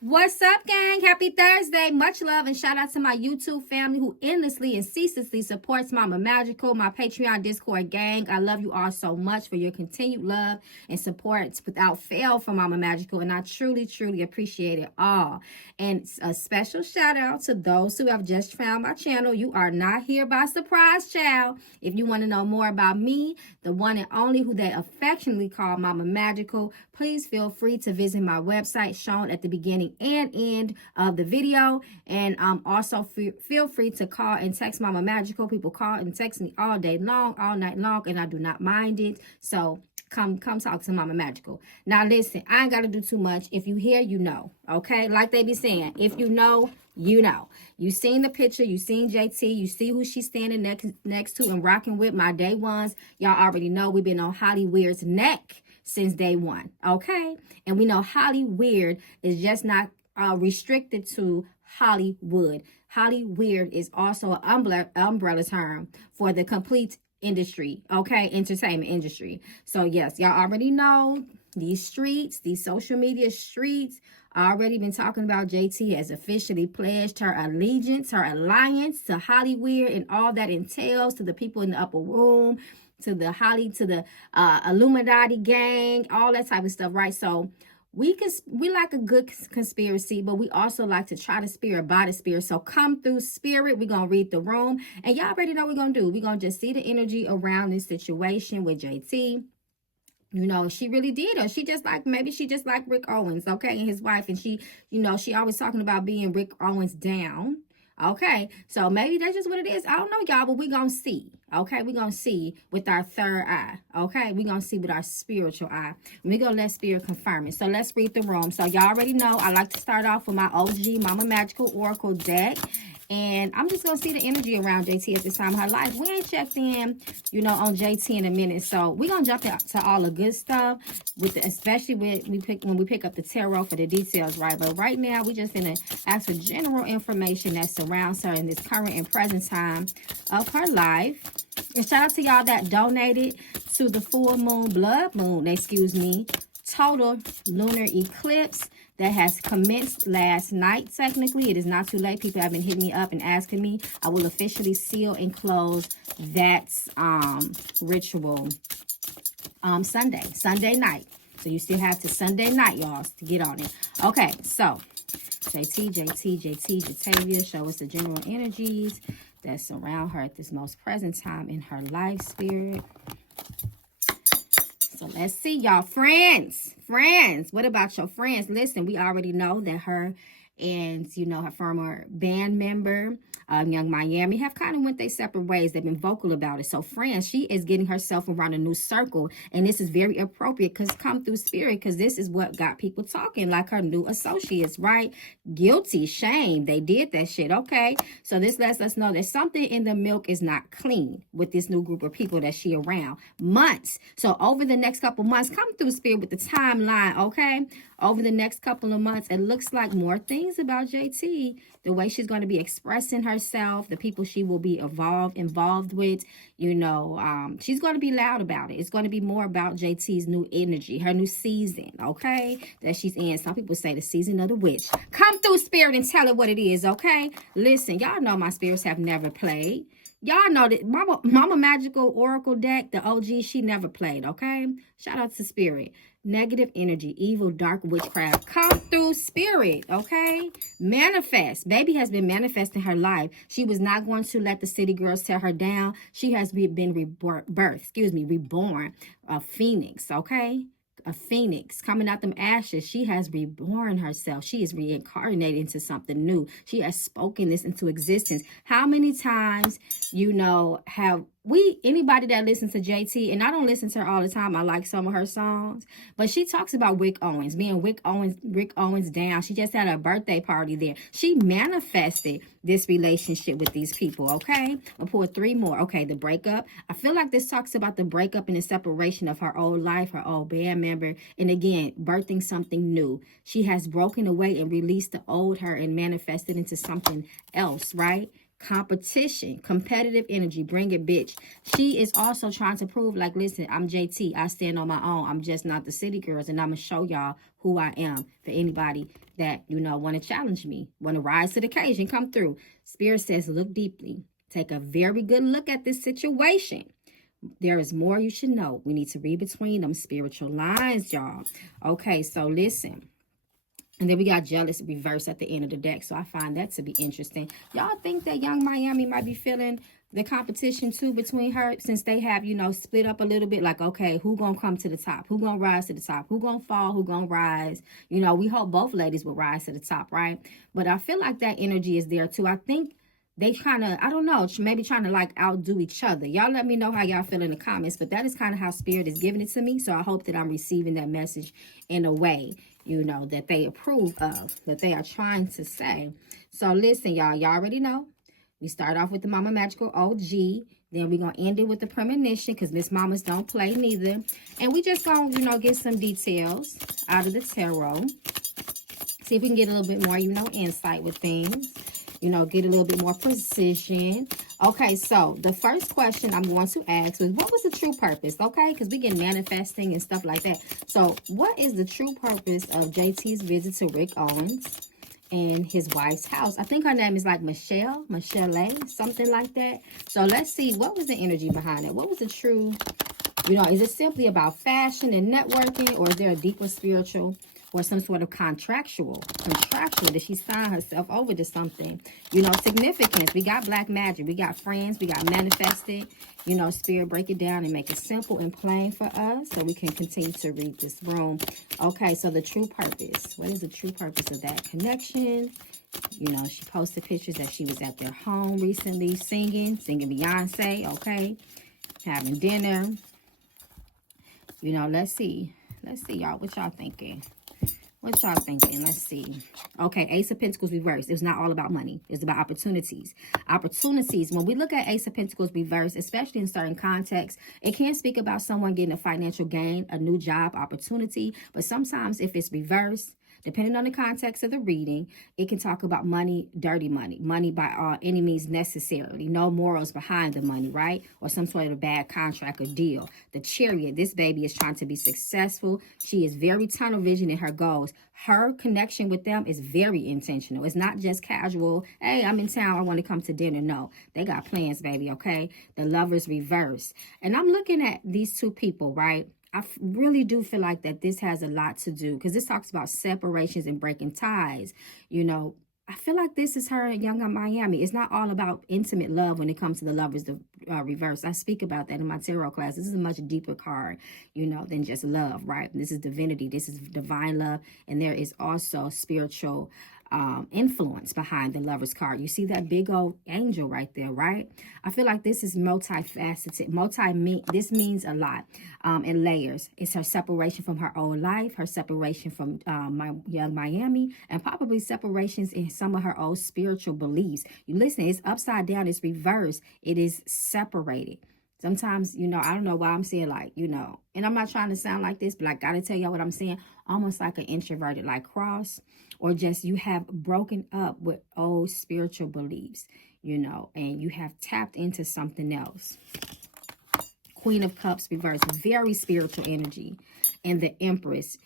What's up, gang? Happy Thursday. Much love and shout out to my YouTube family who endlessly and ceaselessly supports Mama Magical, my Patreon Discord gang. I love you all so much for your continued love and support without fail for Mama Magical, and I truly, truly appreciate it all. And a special shout out to those who have just found my channel. You are not here by surprise, child. If you want to know more about me, the one and only who they affectionately call Mama Magical, please feel free to visit my website shown at the beginning and end of the video. And also feel free to call and text Mama Magical. People call and text me all day long, all night long, and I do not mind it. So come talk to Mama Magical. Now listen, I ain't got to do too much. If you hear, you know. Okay, like they be saying, if you know, you know. You seen the picture, you seen JT, you see who she's standing next to and rocking with, my day ones. Y'all already know we've been on Hollyweird's neck since day one, okay? And we know Hollyweird is just not restricted to Hollywood. Hollyweird is also an umbrella term for the complete industry, okay? Entertainment industry. So yes, y'all already know these streets, these social media streets, already been talking about JT has officially pledged her allegiance, her alliance to Hollyweird and all that entails, to the people in the upper room, to the Illuminati gang, all that type of stuff, right? So we like a good conspiracy, but we also like to try the spirit by the spirit. So come through spirit. We're gonna read the room, and y'all already know what we're gonna do. We're gonna just see the energy around this situation with JT. You know, she really did, or she just like, maybe she just like Rick Owens, okay, and his wife, and she, you know, she always talking about being Rick Owens down. Okay, so maybe that's just what it is. I don't know, y'all, but we're going to see. Okay, we're going to see with our third eye. Okay, we're going to see with our spiritual eye. We're going to let spirit confirm it. So let's read the room. So y'all already know I like to start off with my OG Mama Magical Oracle deck. And I'm just going to see the energy around JT at this time of her life. We ain't checked in, you know, on JT in a minute. So we're going to jump to all the good stuff, especially when we pick up the tarot for the details, right? But right now, we just going to ask for general information that surrounds her in this current and present time of her life. And shout out to y'all that donated to the full moon, total lunar eclipse that has commenced last night. Technically, it is not too late. People have been hitting me up and asking me. I will officially seal and close that ritual Sunday night. So you still have to Sunday night, y'all, to get on it. Okay, so JT, Jatavia, show us the general energies that surround her at this most present time in her life, spirit. So let's see, y'all. Friends. What about your friends? Listen, we already know that her and, you know, her former band member, Young Miami, have kind of went their separate ways. They've been vocal about it. So, friends, she is getting herself around a new circle. And this is very appropriate because come through spirit, because this is what got people talking, like her new associates, right? Guilty, shame. They did that shit, okay? So this lets us know that something in the milk is not clean with this new group of people that she around. Months. So over the next couple months, come through spirit with the timeline, okay? Over the next couple of months, it looks like more things about JT, the way she's going to be expressing herself, the people she will be involved with, you know, she's going to be loud about it. It's going to be more about JT's new energy, her new season, okay, that she's in. Some people say the season of the witch. Come through spirit and tell it what it is, okay? Listen, y'all know my spirits have never played. Y'all know that Mama Magical Oracle deck, the OG, she never played, okay? Shout out to spirit. Negative energy, evil, dark witchcraft. Come through spirit, okay? Manifest. Baby has been manifesting her life. She was not going to let the city girls tear her down. She has been reborn. A phoenix, okay? A phoenix coming out them ashes. She has reborn herself. She is reincarnated into something new. She has spoken this into existence. How many times, you know, have anybody that listens to JT, and I don't listen to her all the time, I like some of her songs, but she talks about Rick Owens, being Rick Owens down. She just had a birthday party there. She manifested this relationship with these people, okay? I'll pull 3 more. Okay, the breakup. I feel like this talks about the breakup and the separation of her old life, her old band member, and again, birthing something new. She has broken away and released the old her and manifested into something else, right? competition, competitive energy. Bring it, bitch. She is also trying to prove, like, listen, I'm JT. I stand on my own. I'm just not the city girls, and I'm gonna show y'all who I am. For anybody that, you know, want to challenge me, want to rise to the occasion, come through. Spirit says, look deeply. Take a very good look at this situation. There is more you should know. We need to read between them spiritual lines, y'all. Okay, so listen. And then we got jealous reverse at the end of the deck. So I find that to be interesting. Y'all think that young Miami might be feeling the competition too between her, since they have, you know, split up a little bit, like, okay, who gonna come to the top? Who gonna rise to the top? Who gonna fall? Who gonna rise? You know, we hope both ladies will rise to the top, right? But I feel like that energy is there too. I think they kind of, I don't know, maybe trying to like outdo each other. Y'all let me know how y'all feel in the comments, but that is kind of how Spirit is giving it to me. So I hope that I'm receiving that message in a way, you know, that they approve of, that they are trying to say. So listen, y'all already know. We start off with the Mama Magical OG. Then we're going to end it with the Premonition, because Miss Mamas don't play neither. And we just going to, you know, get some details out of the tarot. See if we can get a little bit more, you know, insight with things. You know, get a little bit more precision. Okay, so the first question I'm going to ask was, what was the true purpose? Okay, because we get manifesting and stuff like that. So what is the true purpose of JT's visit to Rick Owens and his wife's house? I think her name is like MICHÈLE, something like that. So let's see, what was the energy behind it? What was the true, you know, is it simply about fashion and networking, or is there a deeper spiritual or some sort of contractual? Did she sign herself over to something? You know, significance. We got black magic. We got friends. We got manifested. You know, Spirit, break it down and make it simple and plain for us so we can continue to read this room. Okay, so the true purpose. What is the true purpose of that connection? You know, she posted pictures that she was at their home recently singing Beyonce, okay? Having dinner. You know, let's see. Let's see, y'all. What y'all thinking? What y'all thinking? Let's see. Okay, Ace of Pentacles reversed. It's not all about money. It's about opportunities. Opportunities. When we look at Ace of Pentacles reversed, especially in certain contexts, it can speak about someone getting a financial gain, a new job opportunity. But sometimes if it's reversed, depending on the context of the reading, it can talk about money, dirty money, money by any means necessarily, no morals behind the money, right? Or some sort of a bad contract or deal. The Chariot, this baby is trying to be successful. She is very tunnel vision in her goals. Her connection with them is very intentional. It's not just casual, hey, I'm in town, I want to come to dinner. No, they got plans, baby, okay? The Lovers reverse. And I'm looking at these two people, right? I really do feel like that this has a lot to do, because this talks about separations and breaking ties. You know, I feel like this is her and young Miami. It's not all about intimate love when it comes to the Lovers reverse. I speak about that in my tarot class. This is a much deeper card, you know, than just love, right? This is divinity. This is divine love. And there is also spiritual influence behind the Lovers card. You see that big old angel right there, right? I feel like this is multifaceted. This means a lot in layers. It's her separation from her old life, her separation from my young Miami, and probably separations in some of her old spiritual beliefs. You listen, it's upside down, it's reversed, it is separated. Sometimes, you know, I don't know why I'm saying, like, you know, and I'm not trying to sound like this, but I gotta tell y'all what I'm saying. Almost like an introverted, like cross, or just you have broken up with old spiritual beliefs, you know, and you have tapped into something else. Queen of Cups reversed, very spiritual energy. And the Empress,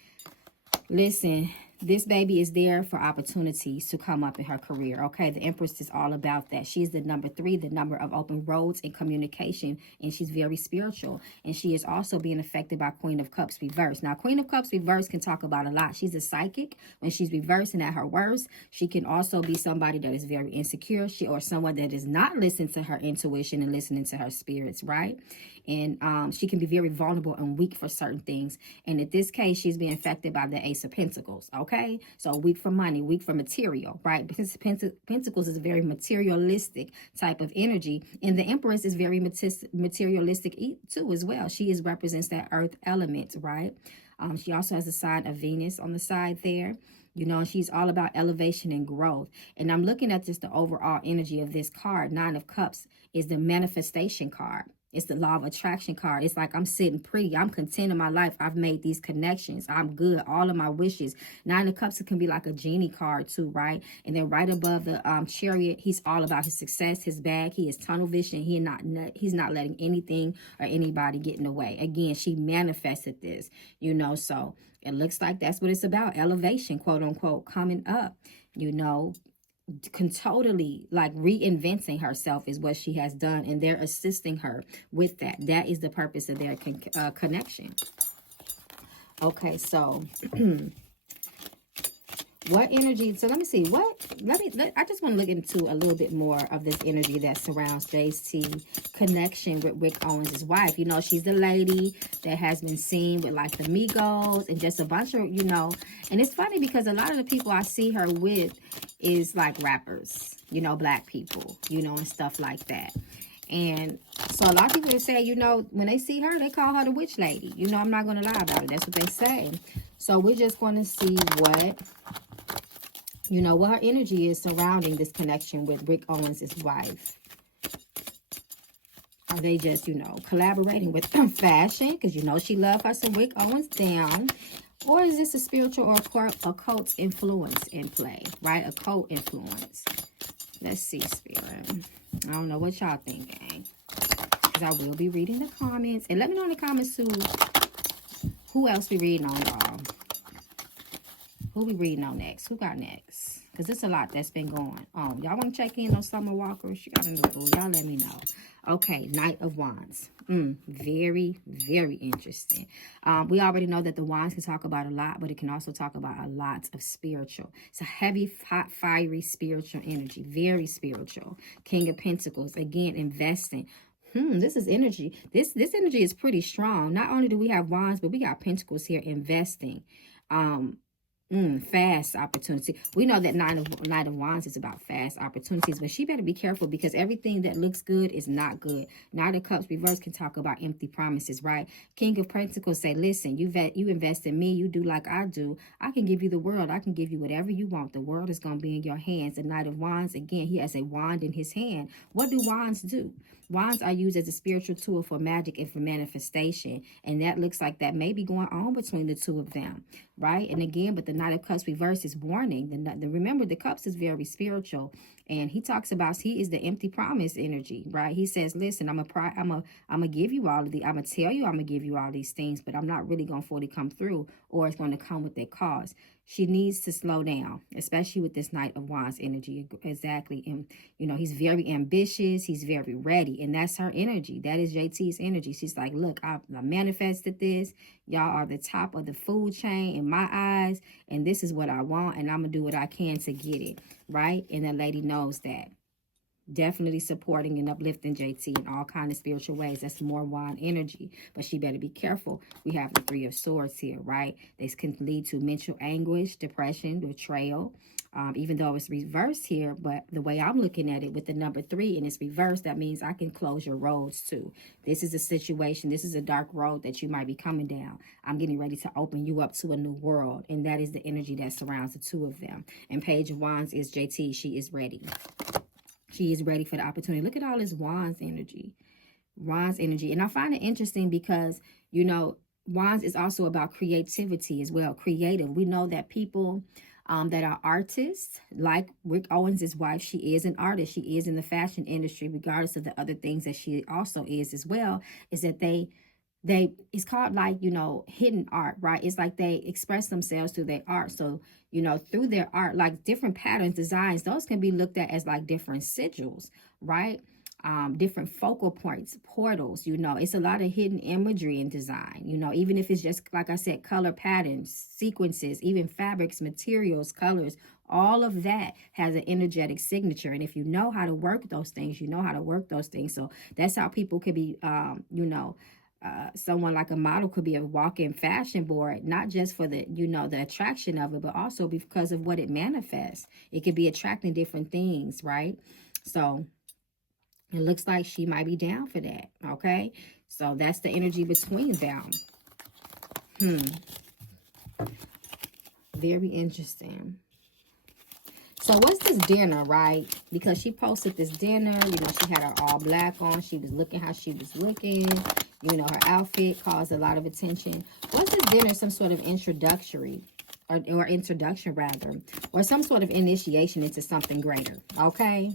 listen, this baby is there for opportunities to come up in her career, okay? The Empress is all about that. She's the number 3, the number of open roads and communication, and she's very spiritual. And she is also being affected by Queen of Cups reverse. Now, Queen of Cups reverse can talk about a lot. She's a psychic. When she's reversed and at her worst, she can also be somebody that is very insecure, or someone that is not listening to her intuition and listening to her spirits, right? And she can be very vulnerable and weak for certain things. And in this case, she's being affected by the Ace of Pentacles, okay? So weak for money, weak for material, right? Because Pentacles is a very materialistic type of energy. And the Empress is very materialistic too as well. She represents that earth element, right? She also has a sign of Venus on the side there. You know, she's all about elevation and growth. And I'm looking at just the overall energy of this card. 9 of Cups is the manifestation card. It's the law of attraction card. It's like I'm sitting pretty. I'm content in my life. I've made these connections. I'm good. All of my wishes. Nine of Cups, it can be like a genie card too, right? And then right above the Chariot, he's all about his success, his bag. He is tunnel vision. He's not letting anything or anybody get in the way. Again, she manifested this, you know, so it looks like that's what it's about. Elevation, quote unquote, coming up, you know. Can totally like reinventing herself is what she has done, and they're assisting her with that. That is the purpose of their connection. Okay, so what energy? So let me see. I just want to look into a little bit more of this energy that surrounds JT connection with Rick Owens' wife. You know, she's the lady that has been seen with like the Migos and just a bunch of, you know, and it's funny because a lot of the people I see her with is like rappers, you know, black people, you know, and stuff like that. And so a lot of people say, you know, when they see her, they call her the witch lady. You know, I'm not going to lie about it. That's what they say. So we're just going to see what, you know, what her energy is surrounding this connection with Rick Owens' wife. Are they just, you know, collaborating with fashion? Because, you know, she loves her some Rick Owens down. Or is this a spiritual or occult influence in play, right? Occult influence. Let's see, Spirit. I don't know what y'all think, gang. Because I will be reading the comments. And let me know in the comments, too, who else we reading on, y'all. Who we reading on next? Who got next? Because there's a lot that's been going on. Y'all want to check in on Summer Walker? She got a new boo. Y'all let me know. Okay, Knight of Wands. Very, very interesting. We already know that the Wands can talk about a lot, but it can also talk about a lot of spiritual. It's a heavy, hot, fiery spiritual energy. Very spiritual. King of Pentacles. Again, investing. This is energy. This energy is pretty strong. Not only do we have Wands, but we got Pentacles here investing. Fast opportunity. We know that Knight of Wands is about fast opportunities, but she better be careful because everything that looks good is not good. Knight of Cups reverse can talk about empty promises, right? King of Pentacles say, listen, you invest in me, you do like I do. I can give you the world. I can give you whatever you want. The world is going to be in your hands. The Knight of Wands, again, he has a wand in his hand. What do wands do? Wands are used as a spiritual tool for magic and for manifestation. And that looks like that may be going on between the two of them, right? And again, but the Knight of Cups reverse is warning. Remember, the Cups is very spiritual. And he talks about, he is the empty promise energy, right? He says, listen, I'm gonna give you all of the, I'm gonna tell you I'm gonna give you all these things, but I'm not really gonna fully come through, or it's going to come with their cost. She needs to slow down, especially with this Knight of Wands energy. Exactly. And, you know, he's very ambitious. He's very ready. And that's her energy. That is JT's energy. She's like, look, I manifested this. Y'all are the top of the food chain in my eyes. And this is what I want. And I'm going to do what I can to get it. Right. And that lady knows that. Definitely supporting and uplifting JT in all kinds of spiritual ways. That's more wand energy. But she better be careful. We have the Three of Swords here, right? This can lead to mental anguish, depression, betrayal. Even though it's reversed here, but the way I'm looking at it with the number 3 and it's reversed, that means I can close your roads too. This is a situation. This is a dark road that you might be coming down. I'm getting ready to open you up to a new world. And that is the energy that surrounds the two of them. And Page of Wands is JT. She is ready. She is ready for the opportunity. Look at all this Wands energy. Wands energy. And I find it interesting because, you know, Wands is also about creativity as well. Creative. We know that people that are artists, like Rick Owens' wife, she is an artist. She is in the fashion industry, regardless of the other things that she also is as well, is that they it's called, like, you know, hidden art, right? It's like they express themselves through their art. So, you know, through their art, like different patterns, designs, those can be looked at as like different sigils, right? Different focal points, portals, you know, it's a lot of hidden imagery in design, you know, even if it's just, like I said, color patterns, sequences, even fabrics, materials, colors, all of that has an energetic signature. And if you know how to work those things, you know how to work those things. So that's how people could be, you know, someone like a model could be a walk-in fashion board, not just for the, you know, the attraction of it, but also because of what it manifests. It could be attracting different things, right? So it looks like she might be down for that, okay? So that's the energy between them. Very interesting. So what's this dinner, right? Because she posted this dinner, you know, she had her all black on. She was looking how she was looking. You know, her outfit caused a lot of attention. Was this dinner some sort of introductory, or introduction rather, or some sort of initiation into something greater, okay?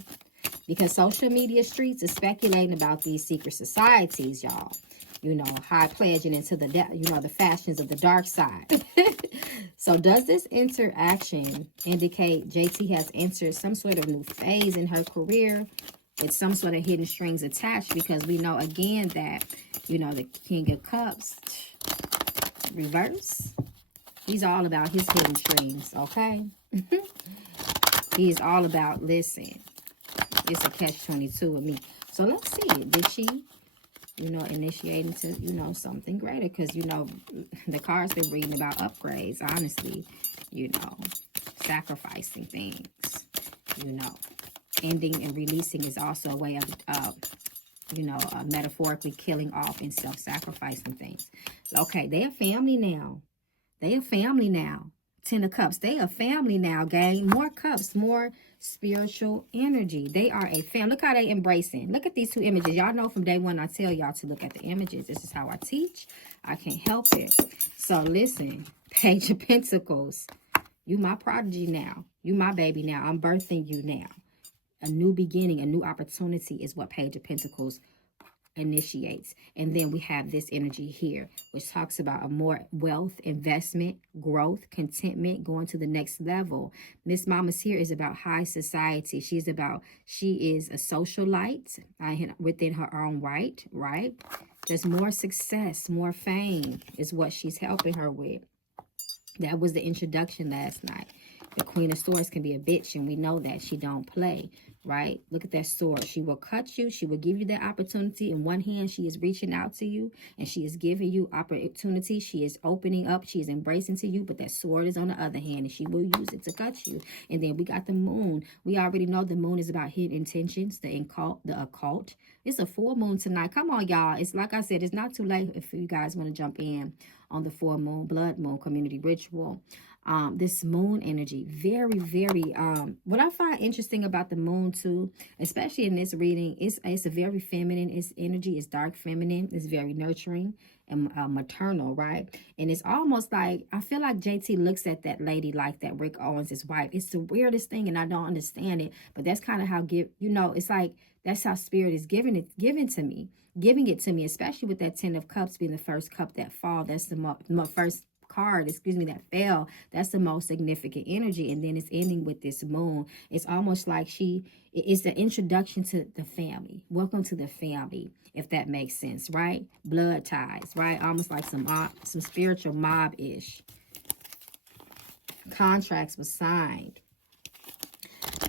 Because social media streets are speculating about these secret societies, y'all. You know, high pledging into the, you know, the fashions of the dark side. So does this interaction indicate JT has entered some sort of new phase in her career with some sort of hidden strings attached? Because we know, again, that, you know, the King of Cups, reverse, he's all about his hidden strings, okay? He's all about, listen, it's a catch-22 with me. So let's see, did she, you know, initiate into, you know, something greater? Because, you know, the card's been reading about upgrades, honestly, you know, sacrificing things, you know. Ending and releasing is also a way of, you know, metaphorically killing off and self-sacrificing things. Okay, they are family now. They are family now. 10 of Cups. They are family now, gang. More cups, more spiritual energy. They are a family. Look how they embracing. Look at these two images. Y'all know from day one I tell y'all to look at the images. This is how I teach. I can't help it. So listen, Page of Pentacles. You my prodigy now. You my baby now. I'm birthing you now. A new beginning, a new opportunity is what Page of Pentacles initiates. And then we have this energy here, which talks about a more wealth, investment, growth, contentment, going to the next level. Miss Mama's here is about high society. She is a socialite within her own right? There's more success, more fame is what she's helping her with. That was the introduction last night. The Queen of Swords can be a bitch, and we know that. She don't play, right? Look at that sword. She will cut you. She will give you that opportunity. In one hand, she is reaching out to you, and she is giving you opportunity. She is opening up. She is embracing to you, but that sword is on the other hand, and she will use it to cut you. And then we got the moon. We already know the moon is about hidden intentions, the occult. It's a full moon tonight. Come on, y'all. It's like I said, it's not too late if you guys want to jump in on the full moon, blood moon community ritual. This moon energy, very, very, what I find interesting about the moon too, especially in this reading, it's a very feminine, its energy is dark feminine, it's very nurturing and maternal, right? And it's almost like, I feel like JT looks at that lady like that, Rick Owens' wife. It's the weirdest thing, and I don't understand it, but that's kind of how, you know, it's like, that's how spirit is giving it to me, especially with that 10 of Cups being the first cup that fall. That's the first card, that fell. That's the most significant energy. And then it's ending with this moon. It's almost like it's the introduction to the family. Welcome to the family, if that makes sense, right? Blood ties, right? Almost like some spiritual mob-ish. Contracts were signed.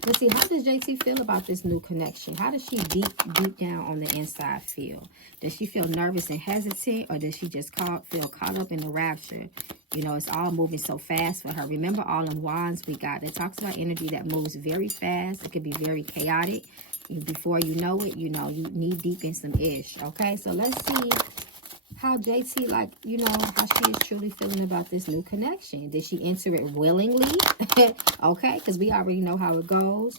Let's see, how does JT feel about this new connection? How does she deep down on the inside feel? Does she feel nervous and hesitant, or does she just feel caught up in the rapture? You know, it's all moving so fast for her. Remember all the wands we got. It talks about energy that moves very fast. It could be very chaotic. Before you know it, you know, you knee deep in some ish. Okay, so let's see how JT, like, you know, how she is truly feeling about this new connection. Did she enter it willingly? Okay, because we already know how it goes.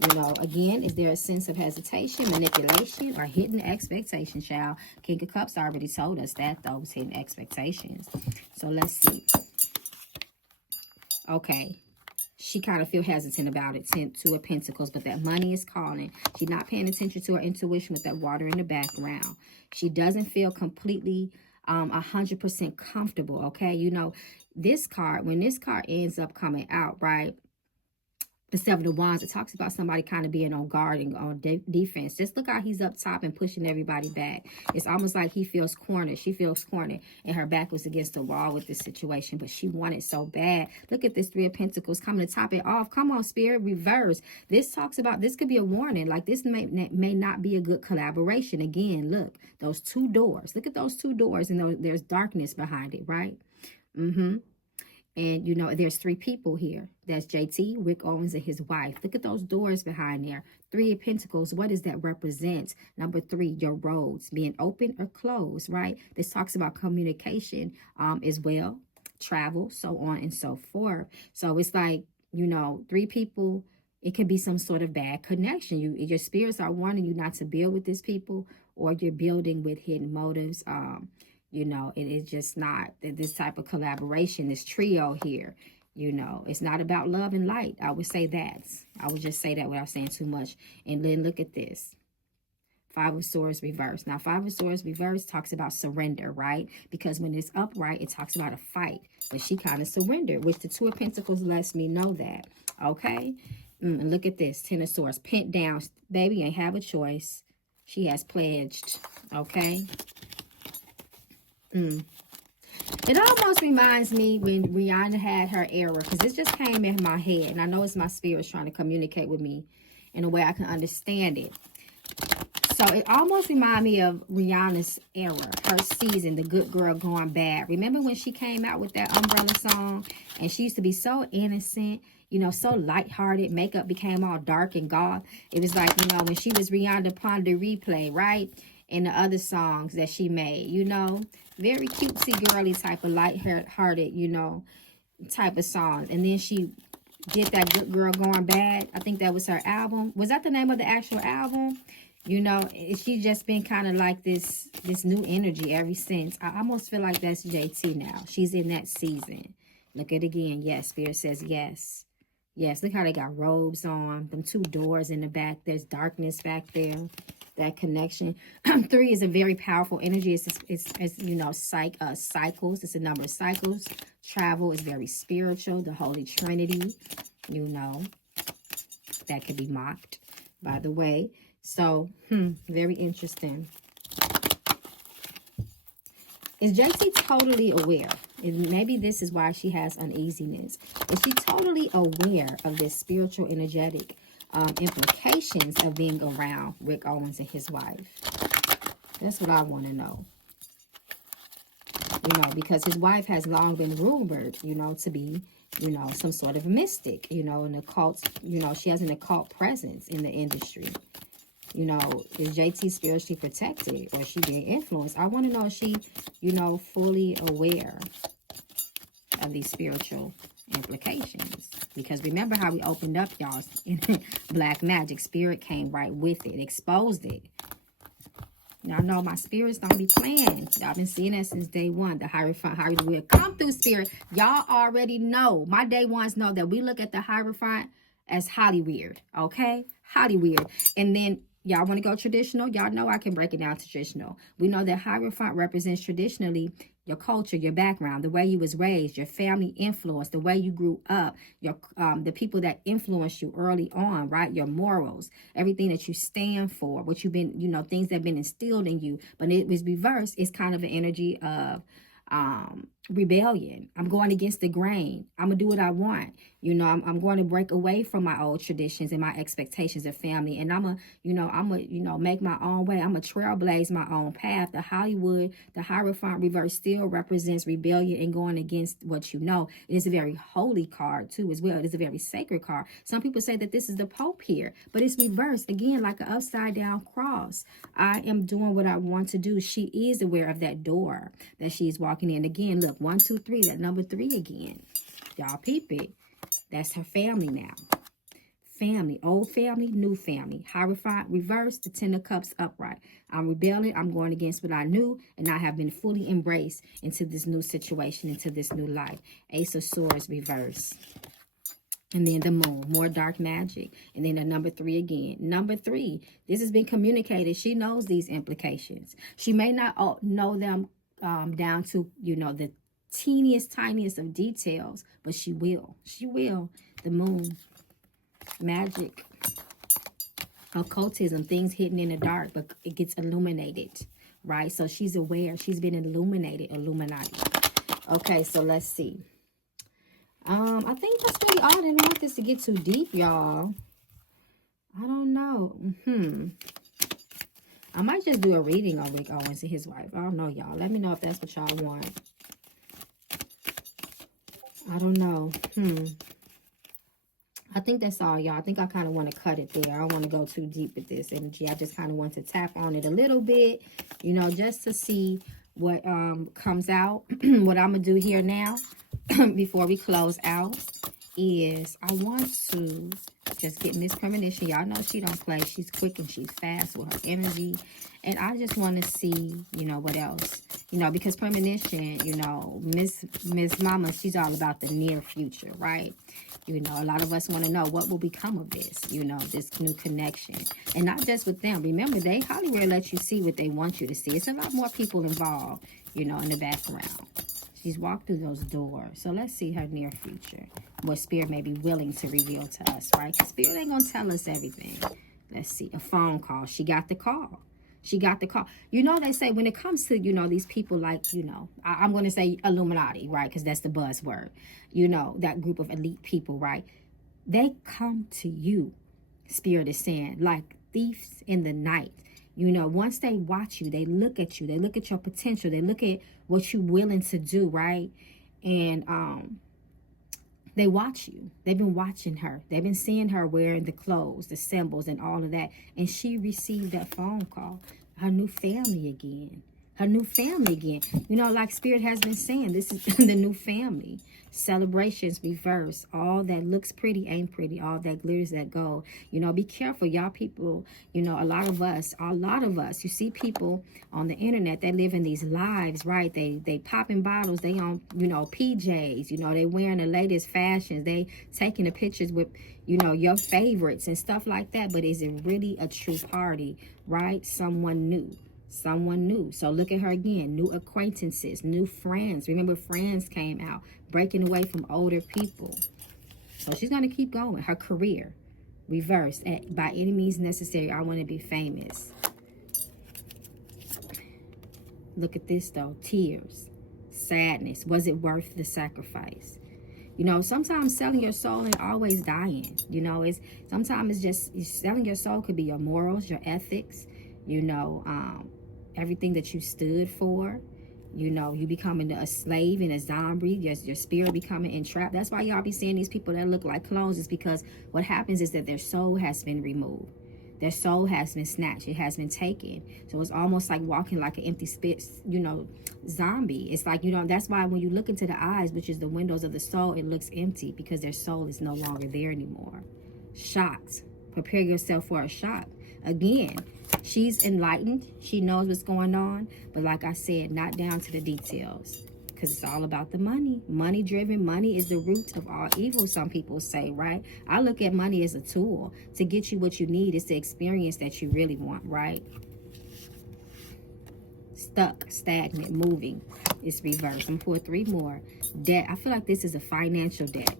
You know, again, is there a sense of hesitation, manipulation, or hidden expectation, child? King of Cups already told us that, those hidden expectations. So let's see. Okay. She kind of feel hesitant about it. 2 of Pentacles, but that money is calling. She's not paying attention to her intuition with that water in the background. She doesn't feel completely 100% comfortable, okay? You know, this card, when this card ends up coming out, right? The 7 of Wands, it talks about somebody kind of being on guard and on defense. Just look how he's up top and pushing everybody back. It's almost like he feels cornered. She feels cornered, and her back was against the wall with this situation, but she wanted so bad. Look at this 3 of Pentacles coming to top it off. Come on, Spirit, reverse. This talks about, this could be a warning. Like, this may not be a good collaboration. Again, look, those 2 doors. Look at those 2 doors, and there's darkness behind it, right? And, you know, there's 3 people here. That's JT, Rick Owens, and his wife. Look at those doors behind there. 3 of Pentacles, what does that represent? Number 3, your roads being open or closed, right? This talks about communication as well, travel, so on and so forth. So it's like, you know, 3 people it could be some sort of bad connection. Your spirits are warning you not to build with these people, or you're building with hidden motives. You know, it is just not this type of collaboration, this trio here. You know, it's not about love and light. I would say that. I would just say that without saying too much. And then look at this. Five of Swords reversed. Now, Five of Swords reversed talks about surrender, right? Because when it's upright, it talks about a fight. But she kind of surrendered, which the Two of Pentacles lets me know that. Okay? And look at this. Ten of Swords. Pent down. Baby ain't have a choice. She has pledged. Okay? It almost reminds me when Rihanna had her era, because this just came in my head, and I know it's my spirits trying to communicate with me in a way I can understand it. So it almost reminds me of Rihanna's era, her season, the good girl going bad. Remember when she came out with that Umbrella song, and she used to be so innocent, you know, so lighthearted. Makeup became all dark and goth. It was like, you know, when she was Rihanna Ponder Replay, right? And the other songs that she made, you know, very cutesy girly type of light-hearted, you know, type of songs. And then she did that Good Girl Going Bad. I think that was her album. Was that the name of the actual album? You know, she's just been kind of like this new energy ever since. I almost feel like that's JT now. She's in that season. Look at it again. Yes, Spirit says yes. Yes, look how they got robes on. Them two doors in the back. There's darkness back there. That connection. 3 is a very powerful energy. It's you know, cycles. It's a number of cycles. Travel is very spiritual. The Holy Trinity, you know, that could be mocked, by the way. So, very interesting. Is JT totally aware? And maybe this is why she has uneasiness. Is she totally aware of this spiritual, energetic implications of being around Rick Owens and his wife? That's what I want to know. You know, because his wife has long been rumored, you know, to be, you know, some sort of mystic, you know, an occult, you know, she has an occult presence in the industry. You know, is JT spiritually protected, or is she being influenced? I want to know, is she, you know, fully aware of these spiritual implications? Because remember how we opened up, y'all, in Black Magic. Spirit came right with it, exposed it. Y'all know my spirits don't be playing. Y'all been seeing that since day one. The Hierophant, Hollyweird, come through, Spirit. Y'all already know. My day ones know that we look at the Hierophant as Hollyweird, okay? Hollyweird. And then y'all want to go traditional? Y'all know I can break it down to traditional. We know that Hierophant represents traditionally your culture, your background, the way you was raised, your family influence, the way you grew up, your the people that influenced you early on, right? Your morals, everything that you stand for, what you've been, you know, things that have been instilled in you. But it was reversed. It's kind of an energy of rebellion. I'm going against the grain. I'm gonna do what I want. You know, I'm going to break away from my old traditions and my expectations of family, and I'm gonna make my own way. I'm gonna trailblaze my own path. The Hollywood, the Hierophant reverse still represents rebellion and going against what you know. It is a very holy card too, as well. It is a very sacred card. Some people say that this is the Pope here, but it's reversed again, like an upside down cross. I am doing what I want to do. She is aware of that door that she's walking in. Again, look, 1, 2, 3. That number 3 again. Y'all peep it. That's her family now. Family. Old family, new family. Hierophant reverse, the 10 of Cups upright. I'm rebelling. I'm going against what I knew, and I have been fully embraced into this new situation, into this new life. Ace of Swords reverse. And then the Moon, more dark magic. And then the number 3 again. Number 3, this has been communicated. She knows these implications. She may not know them down to, you know, the tiniest of details, but she will. She will. The Moon, magic, occultism, things hidden in the dark, but it gets illuminated, right? So she's aware. She's been illuminated, Illuminati. Okay, so let's see. I think that's really all. I didn't want this to get too deep, y'all. I don't know. I might just do a reading on Rick Owens and his wife. I don't know, y'all. Let me know if that's what y'all want. I don't know. I think that's all, y'all. I think I kind of want to cut it there. I don't want to go too deep with this energy. I just kind of want to tap on it a little bit, you know, just to see what comes out. What I'm going to do here now, before we close out, is I want to just get Miss Premonition. Y'all know she don't play. She's quick and she's fast with her energy. And I just want to see, you know, what else. You know, because Premonition, you know, Miss Mama, she's all about the near future, right? You know, a lot of us want to know what will become of this, you know, this new connection. And not just with them. Remember, Hollyweird lets you see what they want you to see. It's a lot more people involved, you know, in the background. She's walked through those doors. So let's see her near future. What Spirit may be willing to reveal to us, right? Because Spirit ain't going to tell us everything. Let's see. A phone call. She got the call. She got the call. You know, they say when it comes to, you know, these people like, you know, I'm going to say Illuminati, right? Because that's the buzzword. You know, that group of elite people, right? They come to you, Spirit is saying, like thieves in the night. You know, once they watch you, they look at you. They look at your potential. They look at what you're willing to do, right? And they watch you. They've been watching her. They've been seeing her wearing the clothes, the symbols, and all of that. And she received that phone call. Her new family again. Her new family again. You know, like Spirit has been saying, this is the new family. Celebrations reverse. All that looks pretty ain't pretty. All that glitters that gold. You know, be careful, y'all people. You know, a lot of us, you see people on the internet that live in these lives, right? They popping bottles. They on, you know, PJs. You know, they wearing the latest fashions. They taking the pictures with, you know, your favorites and stuff like that. But is it really a true party, right? Someone new. Someone new. So look at her again. New acquaintances, new friends. Remember, Friends came out, breaking away from older people. So she's going to keep going. Her career reversed. By any means necessary, I want to be famous. Look at this though. Tears, sadness. Was it worth the sacrifice? You know, sometimes selling your soul ain't always dying. You know, sometimes it's just selling your soul could be your morals, your ethics. You know, everything that you stood for. You know, you becoming a slave and a zombie, your spirit becoming entrapped. That's why y'all be seeing these people that look like clones, is because what happens is that their soul has been removed. Their soul has been snatched. It has been taken. So it's almost like walking like an empty spit, you know, zombie. It's like, you know, that's why when you look into the eyes, which is the windows of the soul, it looks empty because their soul is no longer there anymore. Shocked. Prepare yourself for a shock. Again, she's enlightened. She knows what's going on. But like I said, not down to the details. Because it's all about the money. Money driven. Money is the root of all evil, some people say, right? I look at money as a tool to get you what you need. It's the experience that you really want, right? Stuck, stagnant, moving. It's reversed. I'm pour 3 more. Debt. I feel like this is a financial debt.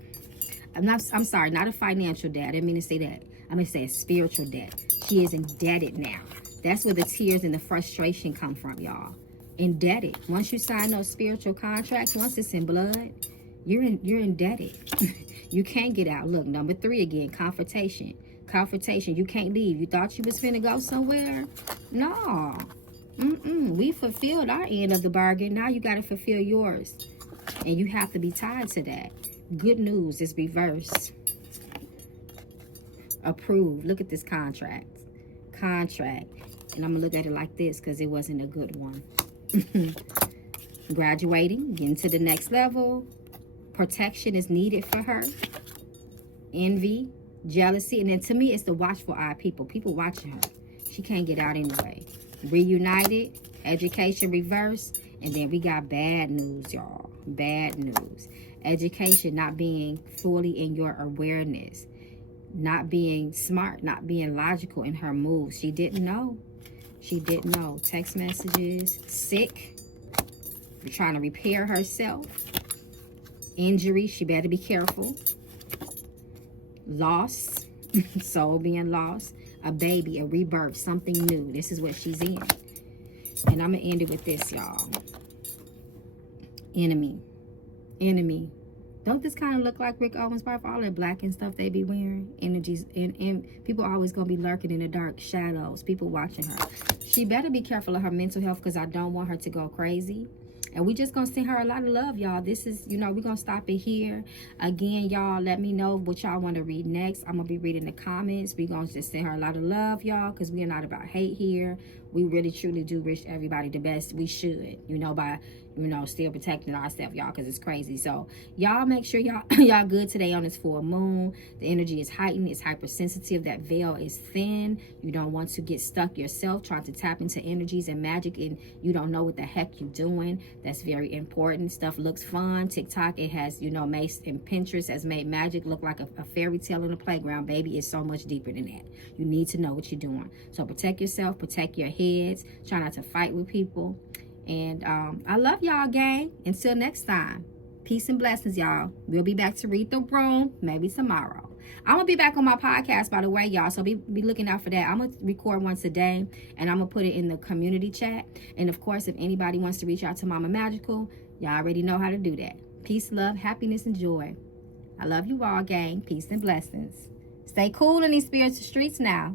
I'm sorry, not a financial debt. I didn't mean to say that. I'm going to say a spiritual debt. She is indebted now. That's where the tears and the frustration come from, y'all. Indebted. Once you sign those spiritual contracts, once it's in blood, you're indebted. You can't get out. Look, number 3 again, confrontation. Confrontation. You can't leave. You thought you was finna go somewhere? No. We fulfilled our end of the bargain. Now you got to fulfill yours. And you have to be tied to that. Good news is reversed. Approved. Look at this contract. Contract. And I'm going to look at it like this because it wasn't a good one. Graduating. Getting to the next level. Protection is needed for her. Envy. Jealousy. And then to me, it's the watchful eye people. People watching her. She can't get out anyway. Reunited. Education reversed. And then we got bad news, y'all. Bad news. Education not being fully in your awareness. Not being smart, not being logical in her moves. She didn't know. She didn't know. Text messages, sick, trying to repair herself. Injury, she better be careful. Loss, soul being lost. A baby, a rebirth, something new. This is what she's in. And I'm going to end it with this, y'all. Enemy. Enemy. Don't this kind of look like Rick Owens' wife? All that black and stuff they be wearing. Energies. And people are always going to be lurking in the dark shadows. People watching her. She better be careful of her mental health because I don't want her to go crazy. And we just going to send her a lot of love, y'all. This is, you know, we're going to stop it here. Again, y'all, let me know what y'all want to read next. I'm going to be reading the comments. We're going to just send her a lot of love, y'all, because we are not about hate here. We really, truly do wish everybody the best. We should, you know, by, you know, still protecting ourselves, y'all, because it's crazy. So y'all make sure y'all good today on this full moon. The energy is heightened. It's hypersensitive. That veil is thin. You don't want to get stuck yourself trying to tap into energies and magic, and you don't know what the heck you're doing. That's very important. Stuff looks fun. TikTok, it has, you know, Mace and Pinterest has made magic look like a fairy tale in a playground. Baby, it's so much deeper than that. You need to know what you're doing. So protect yourself, protect your heads. Try not to fight with people. And I love y'all, gang. Until next time, peace and blessings, y'all. We'll be back to read the room maybe tomorrow. I'm gonna be back on my podcast, by the way, y'all, so be looking out for that. I'm gonna record once a day, and I'm gonna put it in the community chat. And of course, if anybody wants to reach out to Mama Magical, y'all already know how to do that. Peace, love, happiness, and joy. I love you all, gang. Peace and blessings. Stay cool in these spiritual streets now.